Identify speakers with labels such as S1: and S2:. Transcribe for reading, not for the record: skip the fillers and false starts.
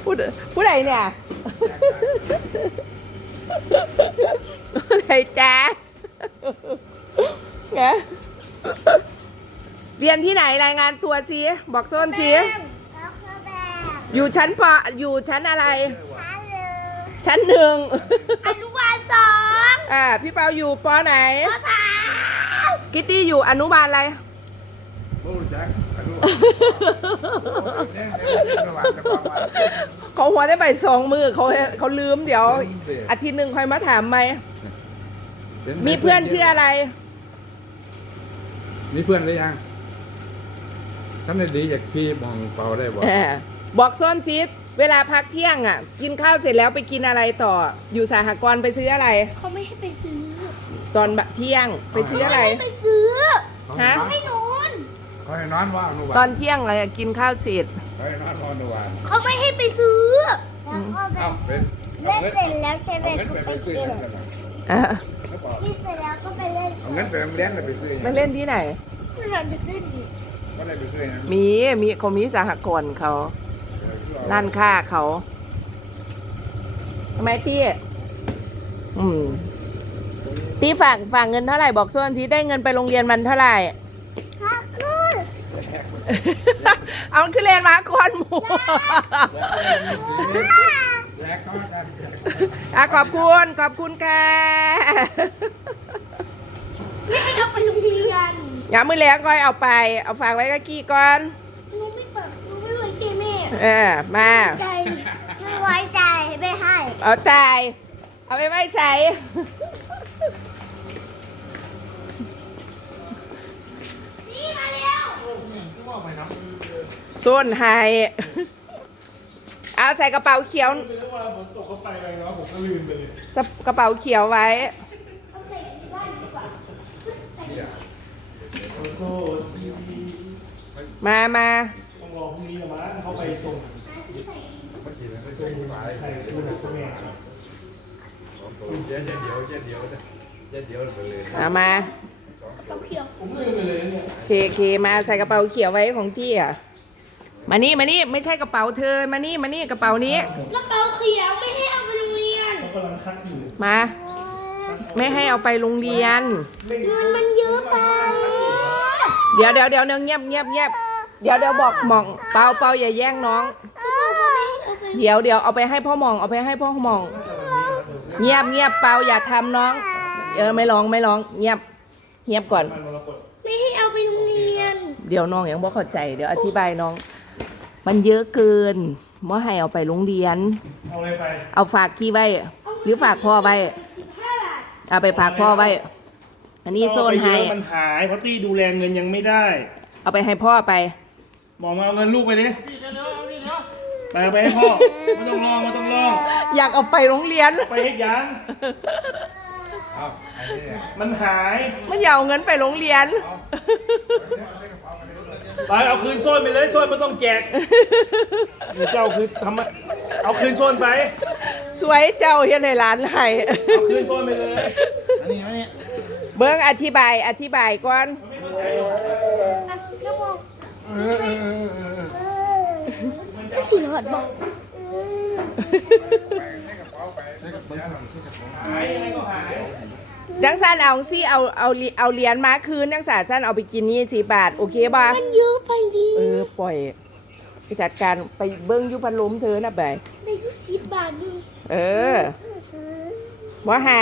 S1: ผู้ผู้ใดเนี่ยผู้ใดจ้าเนี่ยเรียนที่ไหนรายงานตัวสิบอกโซนสิอยู่ชั้นปออยู่ชั้นอะไรชั้นหนึ่ง
S2: อนุบาลสอง
S1: พี่เปาอยู่ปอไหน
S2: ปสาม
S1: กิตตี้อยู่อนุบาลอะไรเขาหัวได้ไป2 มือเขาลืมเดี๋ยวอาทิตย์หนึ่งค่อยมาถามไหมมีเพื่อนชื่ออะไร
S3: มีเพื่อนหรือยังท่านได้ดีจากพี่มองเปาได้บอก
S1: บอกส้นซิดเวลาพักเที่ยงกินข้าวเสร็จแล้วไปกินอะไรต่ออยู่สหกรณ์ไปซื้ออะไร
S2: เขาไม่ให้ไปซื้อ
S1: ตอนเที่ยงไปซื้ออะไร
S2: ไม่ให้ไปซื้อ
S1: ฮะ
S2: ให้นอน
S3: เขาให้นอนว่า
S1: ตอนเที่ยงอะไรกินข้าวเสร็จ
S3: เขาให้นอนนอน
S2: เขาไม่ให้ไปซื้อแล้วก็
S3: ไป
S2: เล่นเสร็จแล้วใช่ไหมก็ไปซื้อที่เสร็จแล้วก็ไปเล่น
S3: เอาเงินไปเล่นไปซื้อ
S1: ไม่เล่นที่ไหน
S2: ไม่เล่นเล่น
S3: ก็ได้ไปซื้อ
S1: มีเขามีสหกรณ์เขาร้านค้าเขาทำไมตี้ตี้ฝากเงินเท่าไหร่บอกส่วนที่ได้เงินไปโรงเรียนมันเท่าไหร่เอาขึ้นเรียนมาก่อนหมูขอบคุณค่ะ
S2: ไม่ให้เอาไปโรงเรียน
S1: อย่ามือแรงก้อยเอาไปเอาฝากไว้กับกี้ก่อน
S2: หนูไม่เปิดหนูไม่ไว้ใจแม่
S1: มา
S2: ใจไม่ไว้ใจไม่ให้
S1: เอาตายเอาไปไว้ใส่
S2: นี่มาเร็ว
S1: ส่วนไฮเอาใส่กระเป๋าเขียวกระเป๋าเขียวไว้มา
S4: ต้องรอพรุ่งนี้ละมั้งเขาไปส่งใครดูหนังตัวแม่
S3: เดี๋ยวไปเลย
S1: มา
S4: ผมลืมไปเลยเนี่ย
S1: เคมาใส่กระเป๋าเขียวไว้ของที่มานี่ไม่ใช่กระเป๋าเธอมานี่กระเป๋านี้
S2: กระเป๋าเขียวไม่ให้เอาไปโรงเรียน
S4: เขากำลังคัดอยู่
S1: มาไม่ให้เอาไปโรงเรียน
S2: เงินมันเยอะไป
S1: เดี๋ยวเงียบเดี๋ยวบอกหม่องเปาอย่าแย่งน้องเดี๋ยวเอาไปให้พ่อหม่องเงียบเปาอย่าทำน้องไม่ร้องเงียบก่อน
S2: ไม่ให้เอาไปโรงเรียน
S1: เดี๋ยวน้องยังบ่เข้าใจเดี๋ยวอธิบายน้องมันเยอะเกินบ่ให้เอาไปโรงเรียน
S4: เอาอะไรไป
S1: เอาฝากกี้ไว้หรือฝากพ่อไว้เอาไปฝากพ่อไว้อันนี้โซนให้
S4: มันหายเพราะตี้ดูแลเงินยังไม่ได้
S1: เอาไปให้พ่อไป
S4: บอกมาเอาเงินลูกไปดิไปให้พ่อไม่ต้องลอง
S1: อยากเอาไปโรงเรียน
S4: ไปให้ยังมันหาย
S1: ไม่อยากเอาเงินไปโรงเรียน
S4: ไปเอาคืนโซ่ไปเลยโซ่ไม่ต้องแจกเจ้าคือทำเอาคืนโซ่ไป
S1: สวยเจ้าเฮียในร้านให้
S4: เอาคืนโซ่ไปเลย
S1: เบิ้งอธิบายก่อน
S2: ไม่สิหอดบอก
S1: จังสันเอาสิเอาเหรียญมาคืนจังสันเอาไปกินนี่4 บาทโอเคป่ะ
S2: มันเยอะไปดิ
S1: ปล่อยไปจัดการไปเบิ้งยุพันล้มเธอนะไป
S2: ได้ยุ10 บาทอยู่
S1: บ่ให้